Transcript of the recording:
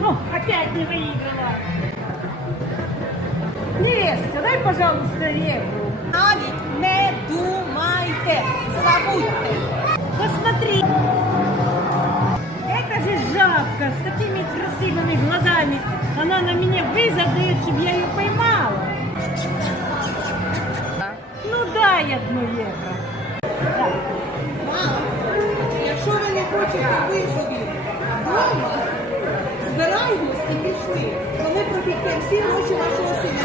Ну, Лестя, дай, пожалуйста, репу. Навіть не думай. жабка с такими красивыми глазами. Она на меня вызовет, чтобы я ее поймала. Ну дай одну евро. Мама, якщо ви не хочете ви собі вдома, збираємось і пішли. Бо ми пропікаємо всі гроші вашого сина.